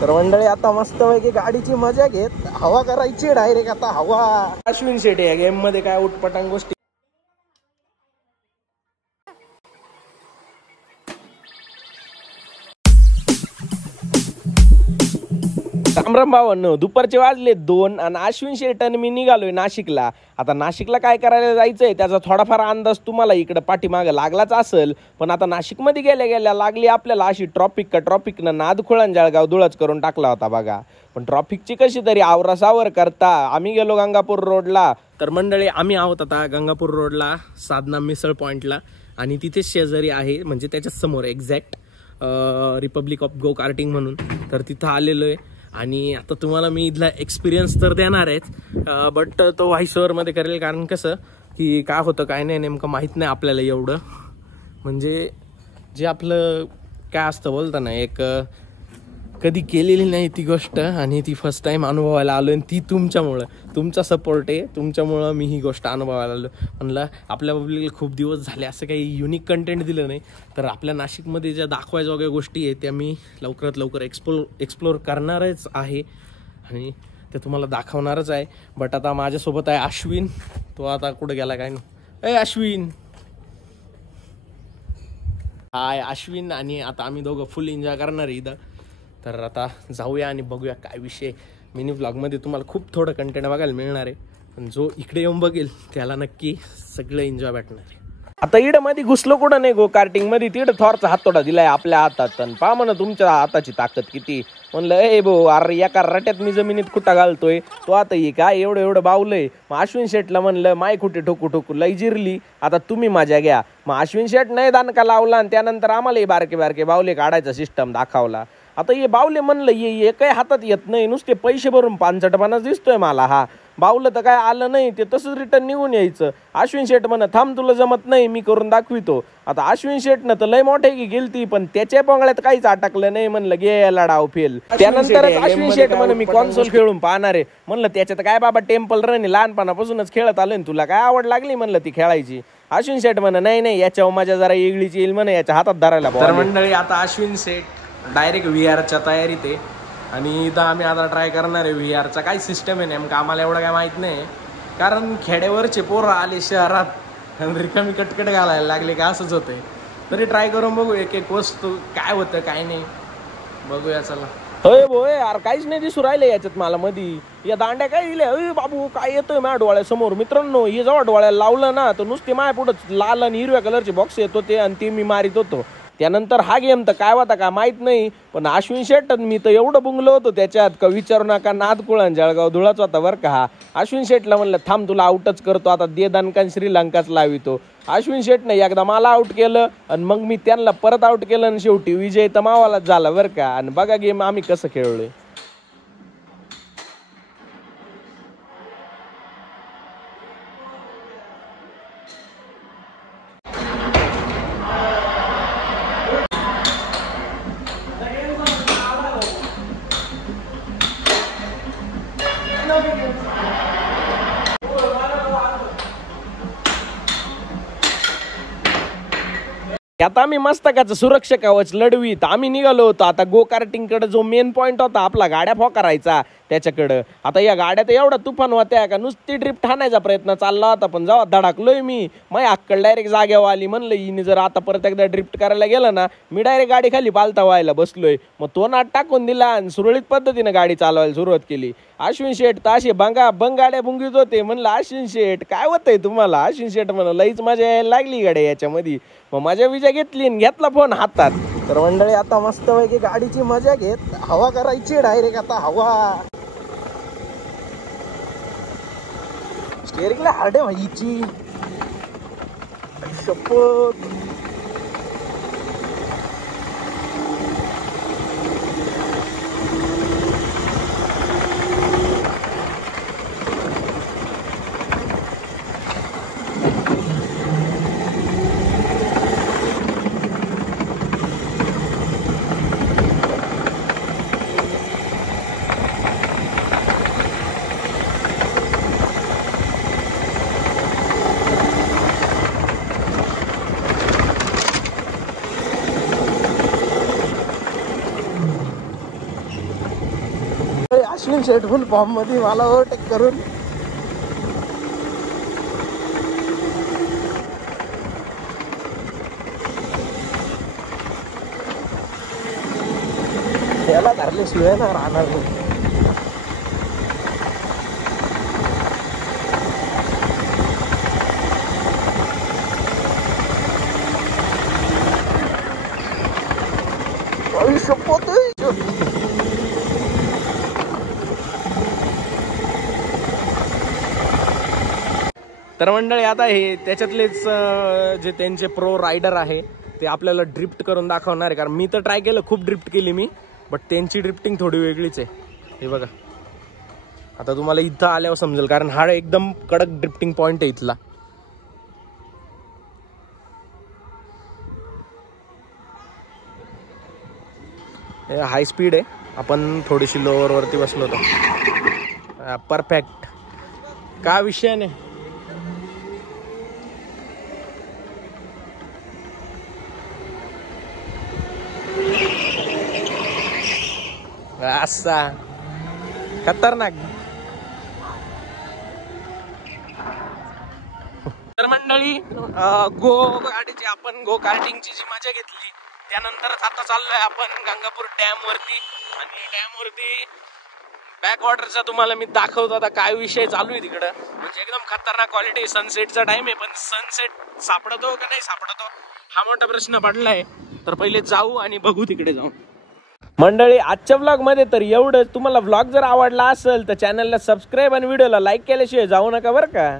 तर मंडळी आता मस्तपैकी गाडीची मजा घेत हवा करायची डायरेक्ट आता हवा. अश्विन शेट्टी या गेम मध्ये काय उठपटांग गोष्टी. रामराम भावांनो, दुपारचे वाजले 2 आणि अश्विन शेट्टी मी निघालोय नाशिकला. आता नाशिकला काय करायला जायचंय त्याचा थोडाफार अंदाज तुम्हाला इकडे पाठीमागे लागलाच असेल. पण आता नाशिकमध्ये गेल्या गेल्या लागली आपल्याला अशी ट्रॉफिकनं नादखुळण जळगाव धुळच करून टाकला होता बघा. पण ट्रॉफिकची कशी तरी आवरासावर करता आम्ही गेलो गंगापूर रोडला. तर मंडळी आम्ही आहोत आता गंगापूर रोडला साधना मिसळ पॉइंटला आणि तिथे शेजारी आहे म्हणजे त्याच्या समोर exact republic of go karting म्हणून. तर तिथं आलेलो आहे आणि आता तुम्हाला मी इथला एक्सपिरियन्स तर देणार आहेच बट तो व्हॉइस ओव्हरमध्ये करेल. कारण कसं की काय होतं काय नाही नेमकं माहीत नाही आपल्याला एवढं. म्हणजे जे आपलं काय असतं बोलतं ना एक कधी केलेली नाही ती गोष्ट आणि ती फर्स्ट टाइम अनुभवायला आलो आणि ती तुमच्यामुळं तुमचा सपोर्ट आहे तुमच्यामुळं मी ही गोष्ट अनुभवायला आलो. म्हणलं आपल्या पब्लिकला खूप दिवस झाले असं काही युनिक कंटेंट दिलं नाही. तर आपल्या नाशिकमध्ये ज्या दाखवायच्या वगैरे गोष्टी आहेत त्या मी लवकरात लवकर एक्सप्लोर करणारच आहे आणि ते तुम्हाला दाखवणारच आहे. बट आता माझ्यासोबत आहे अश्विन. तो आता कुठं गेला काय नाही. अश्विन हाय अश्विन. आणि आता आम्ही दोघं फुल एन्जॉय करणार आहे इथं. तर आता जाऊया आणि बघूया काय विषय. मिनी व्लॉगमध्ये तुम्हाला खूप थोडं कंटेंट बघायला मिळणार आहे पण जो इकडे येऊन बघेल त्याला नक्की सगळं एन्जॉय भेटणार आहे. आता इडं मध्ये घुसलो कुठं नाही गो कार्टिंग मध्ये. तिकडं थॉरचा हातोडा दिलाय आपल्या हातात आणि पहा म्हणा तुमच्या हाताची ताकद किती. म्हणलं ए भाऊ अरे एका रट्यात मी जमिनीत खुटा घालतोय तो आता ये काय एवढं बावलंय. मग अश्विन शेटला म्हणलं माय खुटे ठोकू लई जिरली आता तुम्ही मजा घ्या. मग अश्विन शेट नाही दानका लावला आणि त्यानंतर आम्हाला बारके बावले काढायचा सिस्टम दाखवला. आता ये बावले म्हणलं ये काही हातात येत नाही नुसते पैसे भरून पानचटपणाच दिसतोय मला. हा बावलं तर काय आलं नाही ते तसंच रिटर्न निघून यायचं. अश्विन शेट म्हण थांब तुला जमत नाही मी करून दाखवितो. आता अश्विन शेटनं तर लय मोठे की गेलती पण त्याच्या पोंगळ्यात काहीच अटकलं नाही. म्हणलं गेला डाव फेल. त्यानंतर अश्विन शेट म्हण मी कॉन्सोल खेळून पाहणार आहे. म्हणलं त्याच्यात काय बाबा टेम्पल रन लहानपणापासूनच खेळत आलोय तुला काय आवड लागली म्हणलं ती खेळायची. अश्विन शेट म्हण नाही याच्यावर माझ्या जरा वेगळीच येईल म्हणे याच्या हातात धरायला. तर मंडळी आता अश्विन शेट डायरेक्ट VR तयारीत आहे आणि इथं आम्ही आता ट्राय करणार आहे VR काय सिस्टम आहे नेमकं आम्हाला एवढं काय माहीत नाही. कारण खेड्यावरचे पोरं आले शहरात रिकामी कटकट घालायला लागले का असंच होतंय. तरी ट्राय करून बघू एक वस्तू काय होतं काय नाही बघूया चला. होय बोय यार काहीच नाही दिसू राहिले याच्यात मला मधी. या दांड्या काय दिल्या अय बाबू काय येतोय माझ्या डोळ्यासमोर. मित्रांनो हे जेव्हा डोळ्याला लावलं ना तर नुसते माझ्या पुढं लाल आणि हिरव्या कलरचे बॉक्स येत होते आणि ते मी मारित होतो. त्यानंतर हा गेम तर काय होता का माहित नाही पण अश्विन शेट मी तर एवढं बुंगलो होतो त्याच्यात का विचारू नका. नादकुळण जळगाव धुळाच होता बरं का. हा अश्विन शेटला म्हणलं थांब तुला आउटच करतो आता दे दणकान श्रीलंकाच लावितो. अश्विन शेटनं एकदा मला आउट केलं आणि मग मी त्यांना परत आउट केलं आणि शेवटी विजय तर मावालाच झाला बरं का. आणि बघा गेम आम्ही कसं खेळलोय. आता आम्ही मस्तकाचं सुरक्षा कवच लढवीत आम्ही निघालो होतो. आता गो कार्टिंगकडे जो मेन पॉईंट होता आपला गाड्या फोकारायचा त्याच्याकडं. आता या गाड्या तर एवढा तुफान होत्या का नुसती ड्रिफ्ट हाणायचा प्रयत्न चालला होता पण जेव्हा धडकलोय मी माझी अक्कल डायरेक्ट जाग्यावर आली. म्हणलं हिने जर आता परत एकदा ड्रिफ्ट करायला गेलं ना मी डायरेक्ट गाडी खाली पालता व्हायला बसलोय. मग तो नाट टाकून दिला आणि सुरळीत पद्धतीने गाडी चालवायला सुरुवात केली. अश्विन शेट तर असे गाड्या बुंगीत होते. म्हणलं अश्विन शेट काय होतंय तुम्हाला. अश्विन शेट म्हणलं लईच मजा यायला लागली गाड्या याच्यामध्ये. मग मजा विजा घेतली आणि घेतला फोन हातात. तर मंडळी आता मस्तपैकी गाडीची मजा घेत हवा करायची डायरेक्ट आता हवा. स्टेअरिंगला हार्डे व्हायची शपथ. अश्विन शेठ फुल फॉर्म मध्ये मला ओव्हरटेक करून त्याला धरल्याशिवाय ना राहणार नाही. तर मंडळी आता हे त्याच्यातलेच जे त्यांचे प्रो रायडर आहे ते आपल्याला ड्रिफ्ट करून दाखवणार आहे. कारण मी तर ट्राय केलं, खूप ड्रिफ्ट केली मी, बट त्यांची ड्रिफ्टिंग थोडी वेगळीच आहे. हे बघा, आता तुम्हाला इथं आल्यावर समजेल, कारण हा एकदम कडक ड्रिफ्टिंग पॉइंट आहे इथला. हाय स्पीड आहे, आपण थोडीशी लोअर वरती बसलो होतो. परफेक्ट, काय विषय नाही. असा खतरनाक. तर मंडळी, गाडीची आपण गो कार्टिंगची जी मजा घेतली त्यानंतरच आता चाललोय आपण गंगापूर डॅम वरती. आणि डॅम वरती बॅक वॉटरचा तुम्हाला मी दाखवतो आता काय विषय चालू आहे तिकडं. म्हणजे एकदम खतरनाक क्वालिटी. सनसेटचा टाइम आहे, पण सनसेट सापडतो का नाही सापडतो हा मोठा प्रश्न पडलाय. तर पहिले जाऊ आणि बघू तिकडे जाऊन. मंडळी, आजच्या व्लॉग मध्ये तर एवढंच. तुम्हाला व्लॉग जर आवडला असेल तर चॅनलला सबस्क्राईब आणि व्हिडिओला लाईक केल्याशिवाय जाऊ नका बरं का.